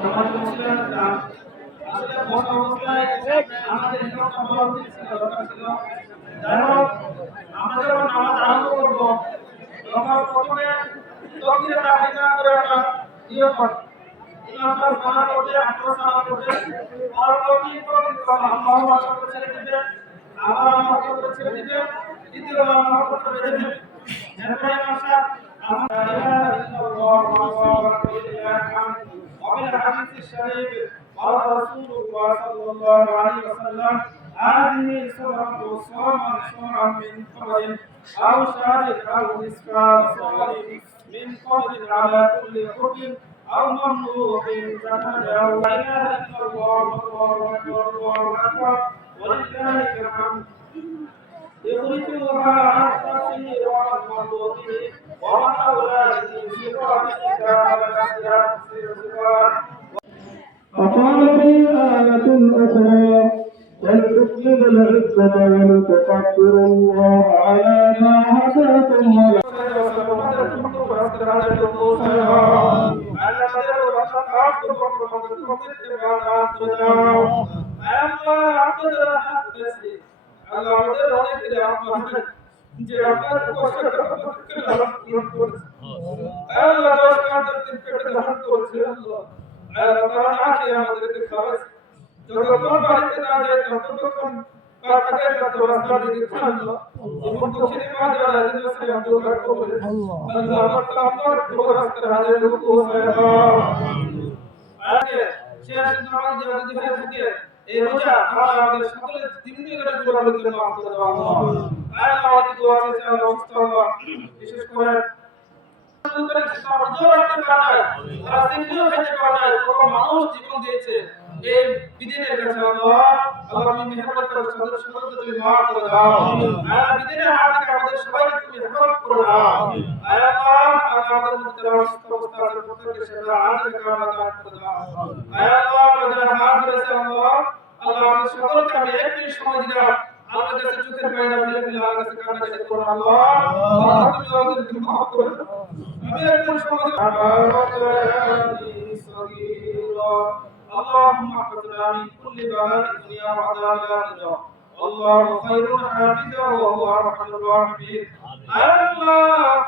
সমাজ ছিলেন না আসলে মন অবস্থায় আমাদের এরকম হওয়া উচিত ছিল দরকার ছিল। যাই হোক আমরা যখন নামাজ আরম্ভ করব তখন প্রথমে তাকবীরে তাহরিমা করে আমরা নিয়ত করি। ইমাম সাহেব সালাত পড়বে, আমরা সালাত পড়বে, পরবর্তী আল্লাহু আকবার করে ছেড়ে দিবে, আবার আল্লাহু আকবার করে ছেড়ে দিবে, দ্বিতীয় আল্লাহু আকবার করে বেঁধে দিবে। এরপরে ইমাম সাহেব لا إله إلا الله والله أكبر لله الحمد وفي الحديث الشريف قال رسول الله صلى الله عليه وسلم هذه صلاة صوما من قبل أو شهر أو إسكار صائم من قبل على كل حكم أو مملوك زكاة لا إله إلا الله والله أكبر الله أكبر ولله الحمد يخرجها عن نفسه وعن مخلوقه وعن أولاده بقدر كان لها وقال في آية أخرى ولتكمل العزة ولتكبروا الله على ما هداكم আল্লাহ আমাদের অনেকের আপনাদের যে আপনার কষ্ট করেছে আল্লাহ দশ কাঁটার দিন পেটে ধারণ করেছে আল্লাহ তারা না খেয়ে আমাদেরকে খাওয়াছে যতক্ষণ বাড়িতে না যায় ততক্ষণ কাটাকে যাতে রাস্তা দিকে আল্লাহ এবং দক্ষিণে মা যারা আদিন আসলে আমরা কাটবো বলে আল্লাহ আমার তো আমার পুরো রাস্তা হাজার লোক আগে শেষ নামাজ যদি হয়ে থাকে এই রোজা আমাদের সকলের দিনই করে গুণাগুলো জন্য মাফ করে দাও আল্লাহ আল্লাহ আমাদের দোয়া আছে আল্লাহ বিশেষ করে মানুষ জীবন দিয়েছে এই বিদিনের কাছে আল্লাহ তুমি মেহরবানি করে সকলকে তুমি মাফ করে দাও বিদিনের হাত থেকে আমাদের সবাইকে তুমি হেফাজত করে দাও আল্লাহ আমাদের মধ্যে অবস্থা আছে প্রত্যেককে সেবা আজকে কামনা করে দাও আল্লাহ আমাদের হাত ধরেছে আল্লাহ আমাদের সকলকে আমি এক মিনিট সময় দিলাম আল্লাহর কাছে চোখের পানি ফেলে ফেলে আল্লাহর কাছে কান্নাকাটি করো আল্লাহ তুমি আমাদেরকে মাফ করে দাও আমি একজন সমাজ اللهم احفظنا من كل بلاء الدنيا وعذاب الاخره والله خير حافظا وهو ارحم الراحمين الله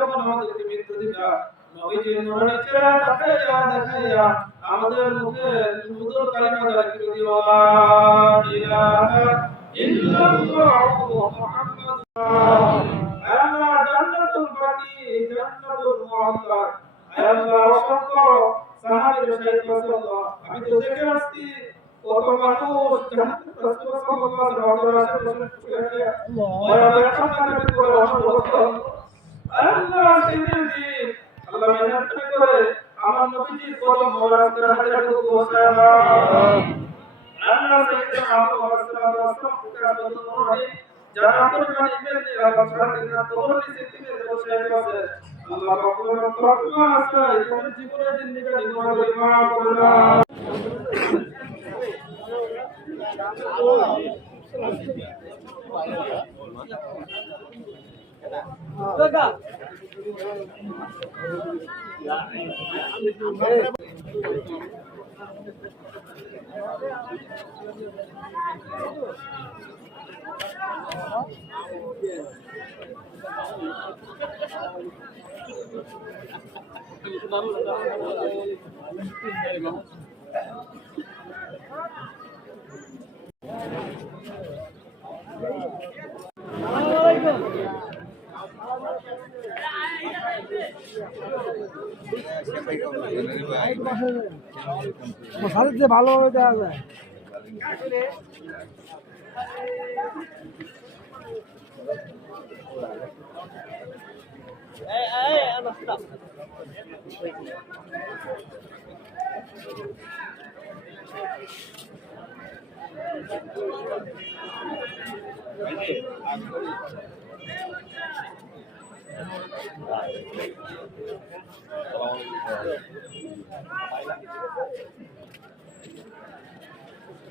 যখন আমাদেরকে মৃত্যু দিবা নবীজি নূরের চেহারা দেখাইয়া আমাদের মুখে মধুর কালিমা দ্বারা কি দিও লা ইলাহা ইল্লাল্লাহ মুহাম্মাদুর রাসূলুল্লাহ জান্নাতুল বাকি জান্নাতুল মুআল্লা আল্লাহ অসংখ্য সাহাবীর সাথে রাসূলুল্লাহ আমি তো দেখে আসছি কত মানুষ জান্নাতুল রাসূল সাল্লাল্লাহু আলাইহি ওয়াসাল্লাম আল্লাহ সেদিন দিন আল্লাহ মেহরবানি করে আমার নবীজির কদম মোবারকের হাতে পৌঁছায় দাও আল্লাহ সাইয়্যিদনা মুহাম্মদ সাল্লাল্লাহু আলাইহি ওয়াসাল্লাম কে যারা পরিমাণ ইমেল দিয়ে আল্লাহ সারা তোর নিচে থেকে বসে আছে আল্লাহ পাকের তকওয়া আছে এই জীবনের জিন্দেগি গুনাহ মাফ করে দাও Gaga. ভালোভাবে দেওয়া যায়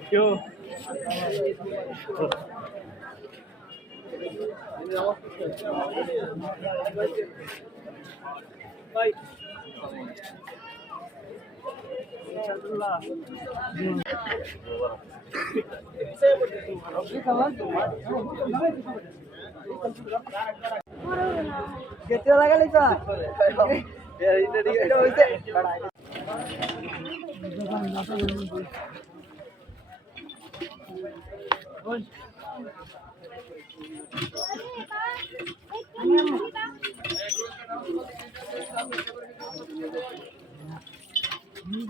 क्यों भाई কেটে লাগালি তো এটা হইছে Ini